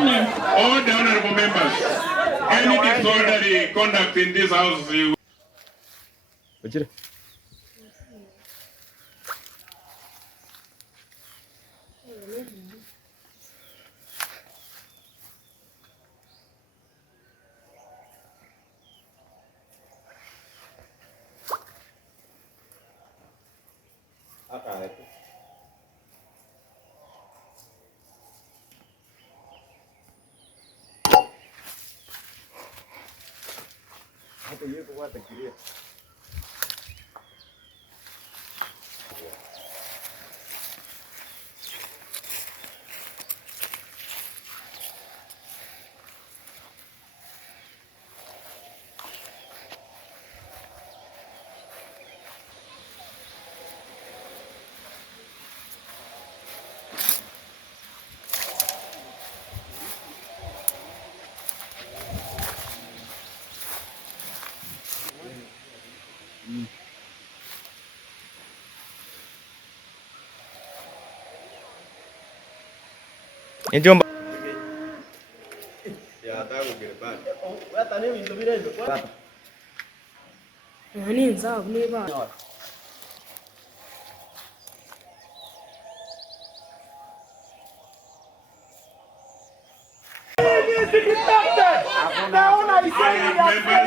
All the honorable members, any disorderly conduct in this house. Hapo yuko kwa takiria. Njomba. Ya tago kirbani. Hata nini ndio hizo kwa. Nani nzao ni ba. Naona isemi ya